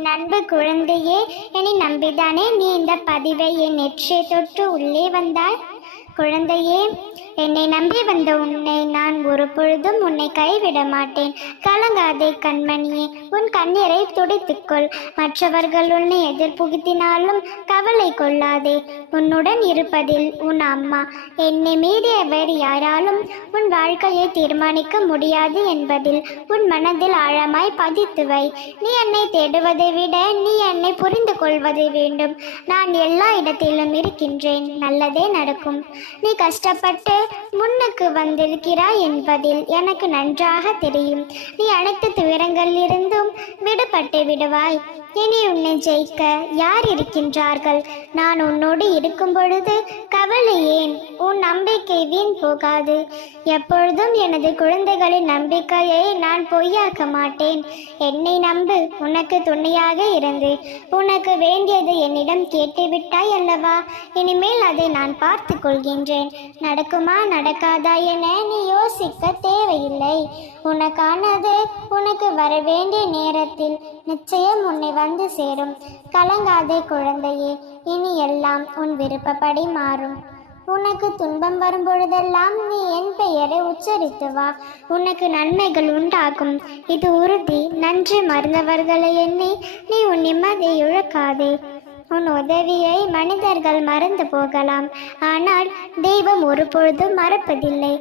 என் அன்பு குழந்தையே என்னை நம்பிதானே நீ இந்த பதிவை என் நெற்றியை தொட்டு உள்ளே வந்தாய்? குழந்தையே என்னை நம்பி வந்த உன்னை நான் ஒரு பொழுதும் உன்னை கைவிட மாட்டேன். கலங்காதே கண்மணியே உன் கண்ணீரை துடைத்துக்கொள். மற்றவர்கள் உன்னை எதிர்ப்புகுத்தினாலும் கவலை கொள்ளாதே. உன்னுடன் இருப்பதில் உன் அம்மா என்னை மீறியவர் யாராலும் உன் வாழ்க்கையை தீர்மானிக்க முடியாது என்பதில் உன் மனதில் ஆழமாய் பதித்து வை. நீ என்னை தேடுவதை விட நீ என்னை புரிந்து கொள்வதை வேண்டும். நான் எல்லா இடத்திலும் இருக்கின்றேன். நல்லதே நடக்கும். நீ கஷ்டப்பட்டு முன்னுக்கு வந்திருக்கிறாய் என்பதில் எனக்கு நன்றாக தெரியும். நீ அனைத்து துயரங்களிலிருந்தும் விடுபட்டு விடுவாய். இனி உன்னை ஜெயிக்க யார் இருக்கின்றார்கள்? நான் உன்னோடு இருக்கும் பொழுது கவலை ஏன்? உன் நம்பிக்கை வீண் போகாது. எப்பொழுதும் எனது குழந்தைகளின் நம்பிக்கையை நான் பொய்யாக்க மாட்டேன். என்னை நம்பு உனக்கு துணையாக இருந்து. உனக்கு வேண்டியது என்னிடம் கேட்டுவிட்டாய் அல்லவா? இனிமேல் அதை நான் பார்த்து கொள்கின்றேன். நடக்குமா நடக்காதா என நீ யோசிக்க தேவையில்லை. உனக்கானது உனக்கு வர வேண்டிய நேரத்தில் நிச்சயம் உன்னை வந்து சேரும். கலங்காதே குழந்தையே இனி எல்லாம் உன் விருப்பப்படி மாறும். உனக்கு துன்பம் வரும் பொழுதெல்லாம் நீ என் பெயரை உச்சரித்து வா. உனக்கு நன்மைகள் உண்டாகும். இது உறுதி. நன்றி மறந்தவர்களை எண்ணி நீ உன் நிம்மதியை இழக்காதே. உன் உதவியை மனிதர்கள் மறந்து போகலாம். ஆனால் தெய்வம் ஒருபொழுதும் மறப்பதில்லை.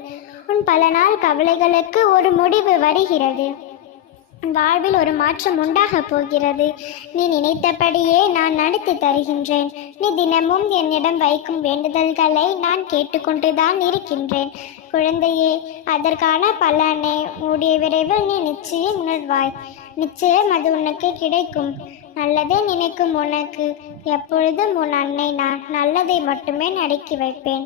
உன் பல நாள் கவலைகளுக்கு ஒரு முடிவு வருகிறது. உன் வாழ்வில் ஒரு மாற்றம் உண்டாகப் போகிறது. நீ நினைத்தபடியே நான் நடத்தி தருகின்றேன். நீ தினமும் என்னிடம் வைக்கும் வேண்டுதல்களை நான் கேட்டுக்கொண்டுதான் இருக்கின்றேன். குழந்தையே அதற்கான பலனை கூடிய விரைவில் நீ நிச்சயம் உணர்வாய். நிச்சயம் அது உனக்கு கிடைக்கும். நல்லதே நினைக்கும் உனக்கு. எப்பொழுதும் உன் அன்னை நான் நல்லதை மட்டுமே நடக்கி வைப்பேன்.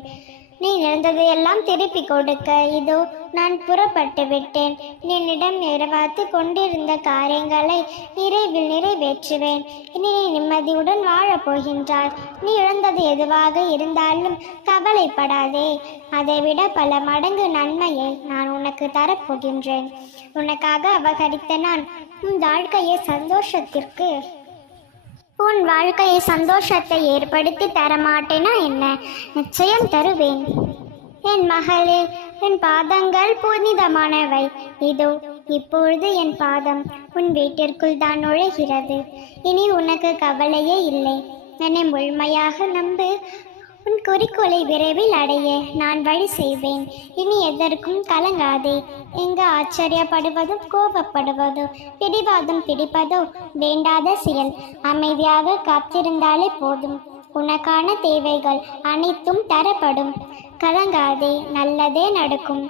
நீ இழந்ததையெல்லாம் திருப்பி கொடுக்க. இதோ நான் புறப்பட்டு விட்டேன். என்னிடம் நிறைவாத்து கொண்டிருந்த காரியங்களை விரைவில் நிறைவேற்றுவேன். இனி நீ நிம்மதியுடன் வாழப் போகின்றாய். நீ இழந்தது எதுவாக இருந்தாலும் கவலைப்படாதே. அதைவிட பல மடங்கு நன்மையை நான் உனக்கு தரப்போகின்றேன். உனக்காக அபகரித்த நான் உன் வாழ்க்கையை சந்தோஷத்திற்கு உன் வாழ்க்கையை சந்தோஷத்தை ஏற்படுத்தி தரமாட்டேனா என்ன? நிச்சயம் தருவேன். என் மகளே என் பாதங்கள் புனிதமானவை. இதோ இப்பொழுது என் பாதம் உன் வீட்டிற்குள் தான் நுழைகிறது. இனி உனக்கு கவலையே இல்லை. என்னை முழுமையாக நம்பு. உன் குறிக்கோளை விரைவில் அடைய நான் வழி செய்வேன். இனி எதற்கும் கலங்காதே. எங்கு ஆச்சரியப்படுவதும் கோபப்படுவதோ பிடிவாதம் பிடிப்பதோ வேண்டாத செயல். அமைதியாக காத்திருந்தாலே போதும். உனக்கான தேவைகள் அனைத்தும் தரப்படும். கலங்காதே நல்லதே நடக்கும்.